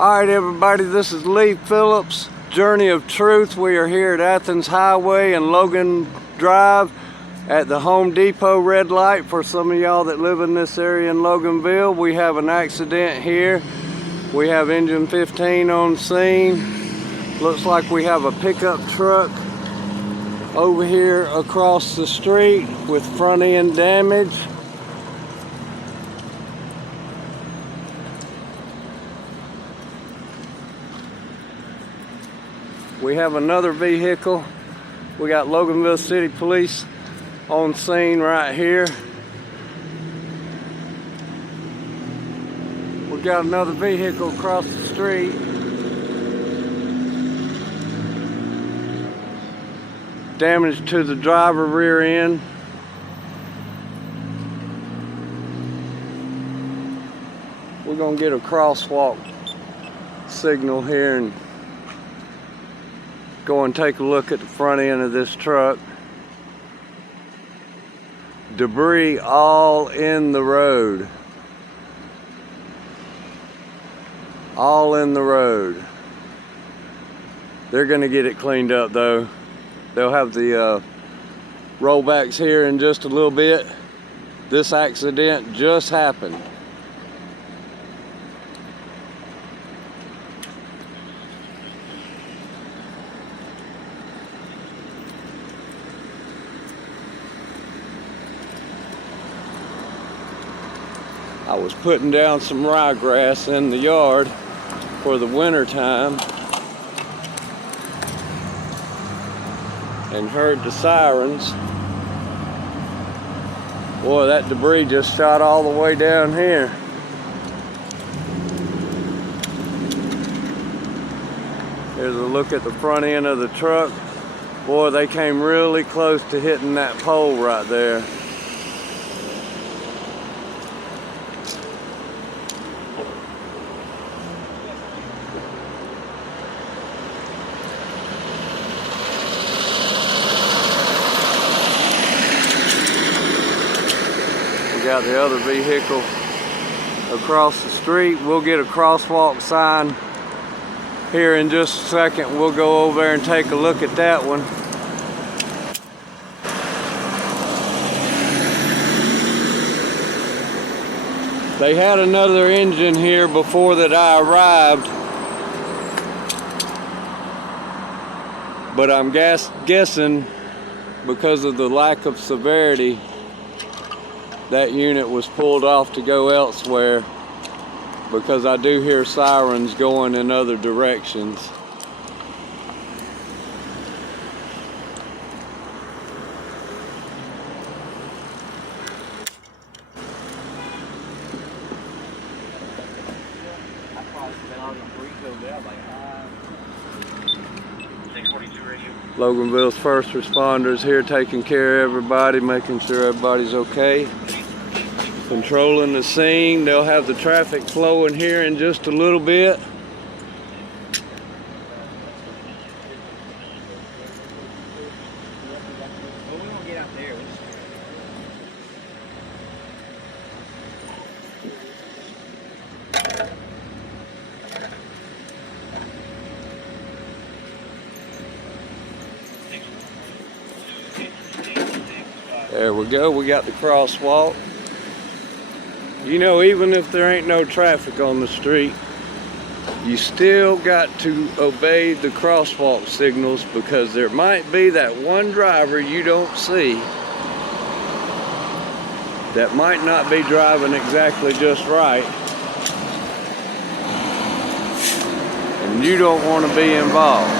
Alright everybody, this is Lee Phillips, Journey of Truth. We are here at Athens Highway and Logan Drive at the Home Depot red light. For some of y'all that live in this area in Loganville, we have an accident here. We have engine 15 on scene. Looks like we have a pickup truck over here across the street with front end damage. We have another vehicle. We got Loganville City Police on scene right here. We got another vehicle across the street. Damage to the driver rear end. We're gonna get a crosswalk signal here and go and take a look at the front end of this truck. Debris all in the road. All in the road. They're gonna get it cleaned up though. They'll have the rollbacks here in just a little bit. This accident just happened. I was putting down some ryegrass in the yard for the winter time and heard the sirens. Boy, that debris just shot all the way down here. Here's a look at the front end of the truck. Boy, they came really close to hitting that pole right there. Got the other vehicle across the street. We'll get a crosswalk sign here in just a second. We'll go over there and take a look at that one. They had another engine here before that I arrived, but I'm guessing because of the lack of severity, that unit was pulled off to go elsewhere, because I do hear sirens going in other directions. Loganville's first responders here taking care of everybody, making sure everybody's okay. Controlling the scene. They'll have the traffic flowing here in just a little bit. There we go, we got the crosswalk. You know, even if there ain't no traffic on the street, you still got to obey the crosswalk signals, because there might be that one driver you don't see that might not be driving exactly just right, and you don't want to be involved.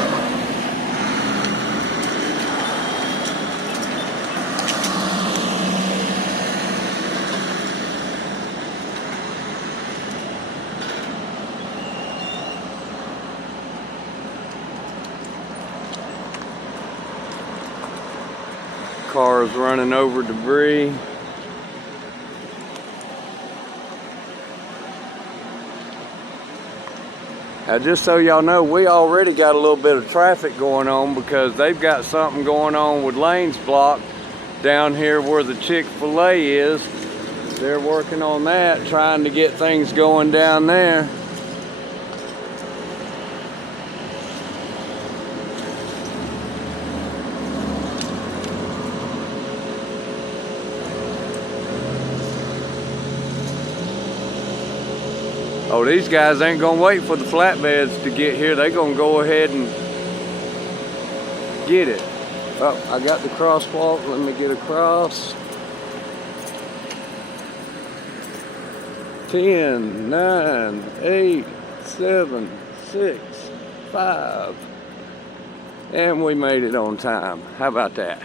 Cars running over debris. Now, just so y'all know, we already got a little bit of traffic going on, because they've got something going on with lanes blocked down here where the Chick-fil-A is. They're working on that, trying to get things going down there. Oh, these guys ain't gonna wait for the flatbeds to get here. They gonna go ahead and get it. Oh, I got the crosswalk. Let me get across. 10, 9, 8, 7, 6, 5. And we made it on time. How about that?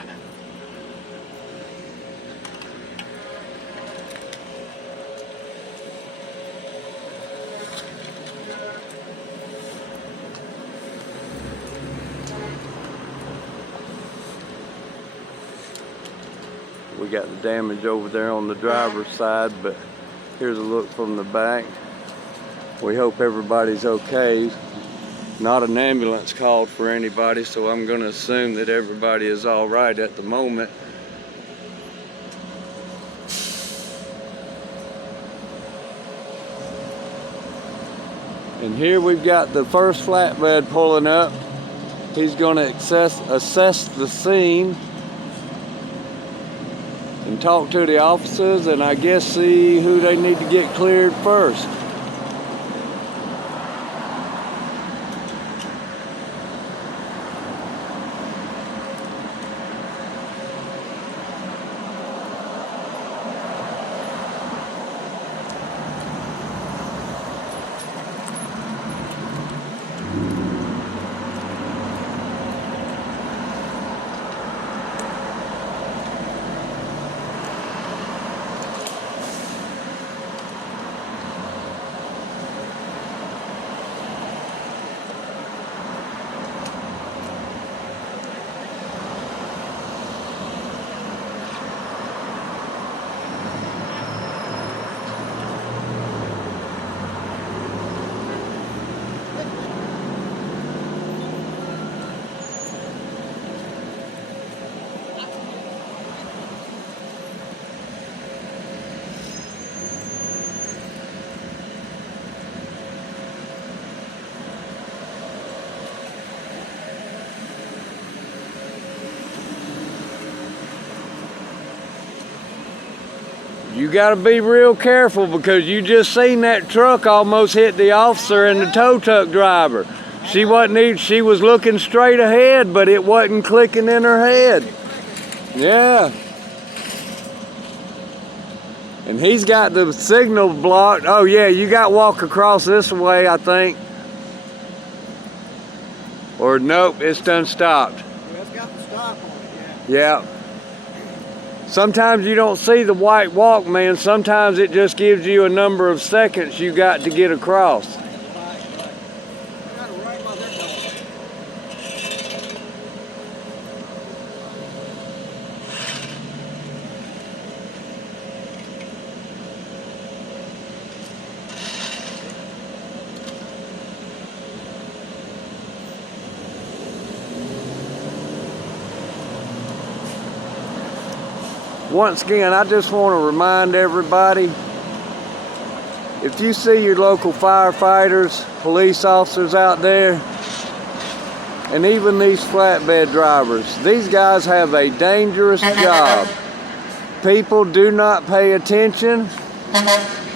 We got the damage over there on the driver's side, but here's a look from the back. We hope everybody's okay. Not an ambulance called for anybody, so I'm going to assume that everybody is all right at the moment. And here we've got the first flatbed pulling up. He's going to assess the scene and talk to the officers, and I guess see who they need to get cleared first. You gotta be real careful because you just seen that truck almost hit the officer and the tow truck driver. She was looking straight ahead, but it wasn't clicking in her head. Yeah. And he's got the signal blocked. Oh yeah, you got to walk across this way, I think. Or nope, it's done stopped. Yeah, it's got the stop on it, yeah. Yeah. Sometimes you don't see the white walk, man. Sometimes it just gives you a number of seconds you got to get across. Once again, I just want to remind everybody, if you see your local firefighters, police officers out there, and even these flatbed drivers, these guys have a dangerous job. People do not pay attention.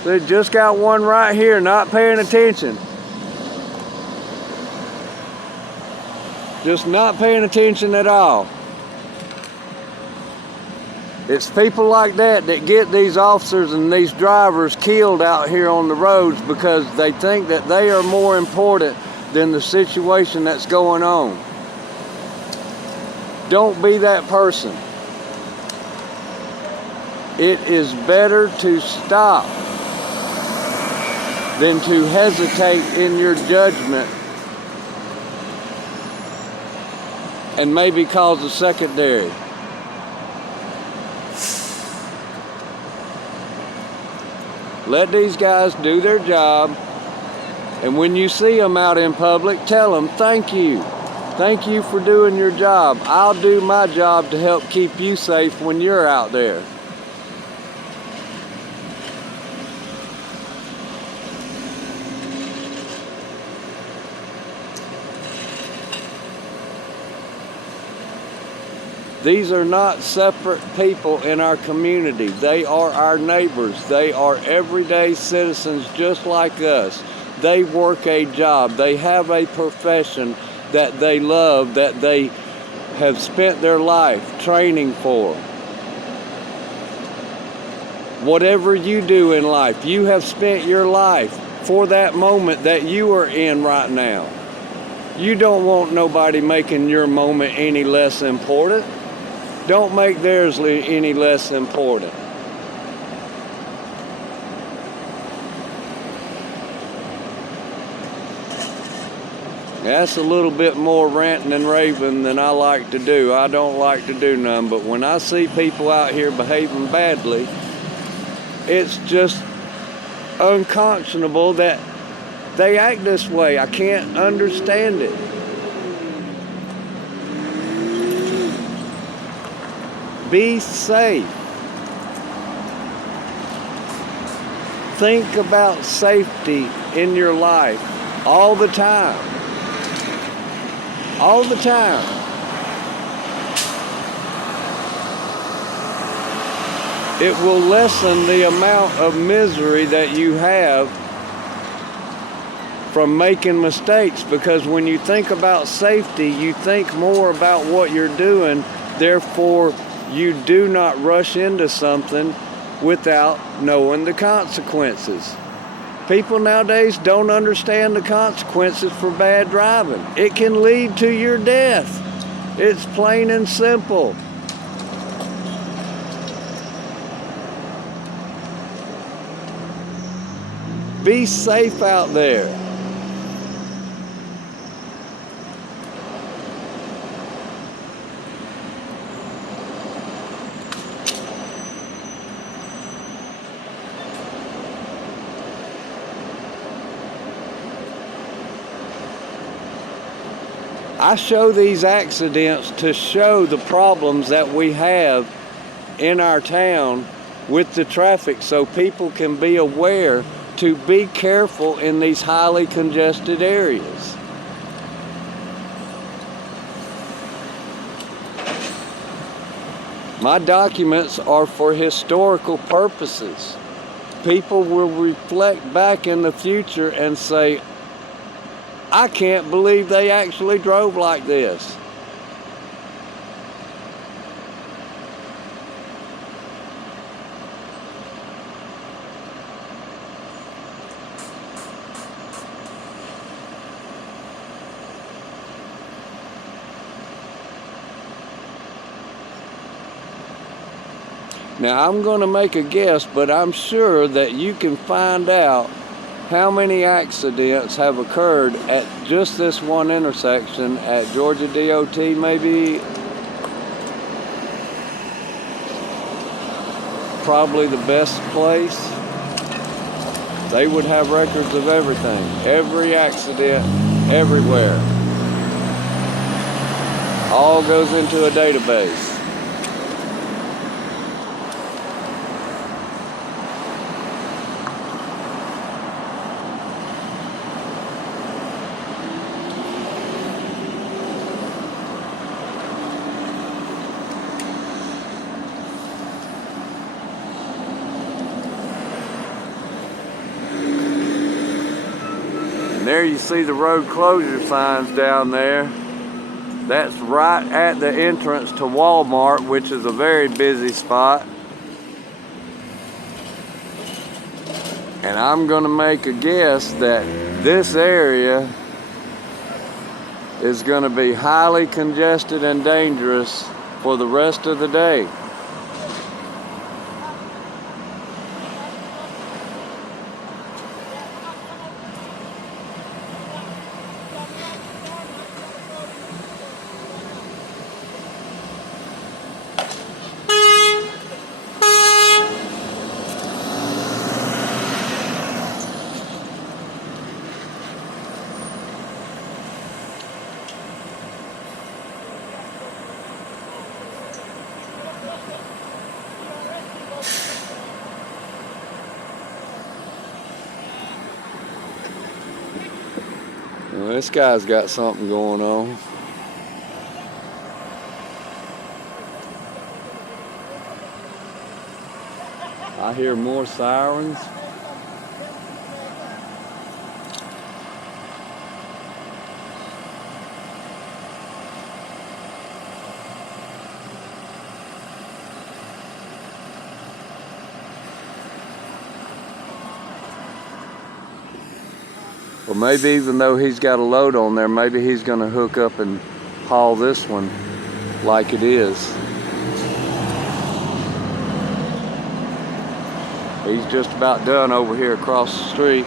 They just got one right here not paying attention. Just not paying attention at all. It's people like that that get these officers and these drivers killed out here on the roads because they think that they are more important than the situation that's going on. Don't be that person. It is better to stop than to hesitate in your judgment and maybe cause a secondary. Let these guys do their job, and when you see them out in public, tell them thank you. Thank you for doing your job. I'll do my job to help keep you safe when you're out there. These are not separate people in our community. They are our neighbors. They are everyday citizens just like us. They work a job. They have a profession that they love, that they have spent their life training for. Whatever you do in life, you have spent your life for that moment that you are in right now. You don't want nobody making your moment any less important. Don't make theirs any less important. That's a little bit more ranting and raving than I like to do. I don't like to do none, but when I see people out here behaving badly, it's just unconscionable that they act this way. I can't understand it. Be safe. Think about safety in your life all the time. All the time. It will lessen the amount of misery that you have from making mistakes, because when you think about safety, you think more about what you're doing. Therefore, you do not rush into something without knowing the consequences. People nowadays don't understand the consequences for bad driving. It can lead to your death. It's plain and simple. Be safe out there. I show these accidents to show the problems that we have in our town with the traffic, so people can be aware to be careful in these highly congested areas. My documents are for historical purposes. People will reflect back in the future and say, I can't believe they actually drove like this. Now, I'm going to make a guess, but I'm sure that you can find out how many accidents have occurred at just this one intersection at Georgia DOT, maybe. Probably the best place. They would have records of everything, every accident, everywhere. All goes into a database. There you see the road closure signs down there. That's right at the entrance to Walmart, which is a very busy spot. And I'm going to make a guess that this area is going to be highly congested and dangerous for the rest of the day. Well, this guy's got something going on. I hear more sirens. Well, maybe even though he's got a load on there, maybe he's going to hook up and haul this one like it is. He's just about done over here across the street.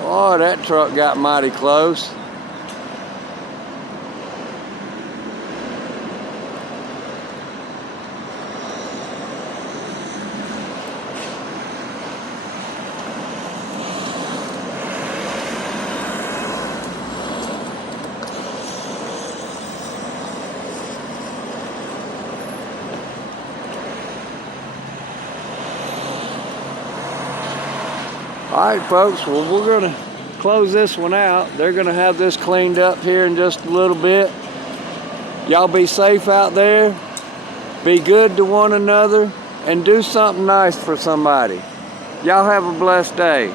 Oh, that truck got mighty close. All right, folks, well, we're gonna close this one out. They're gonna have this cleaned up here in just a little bit. Y'all be safe out there. Be good to one another and do something nice for somebody. Y'all have a blessed day.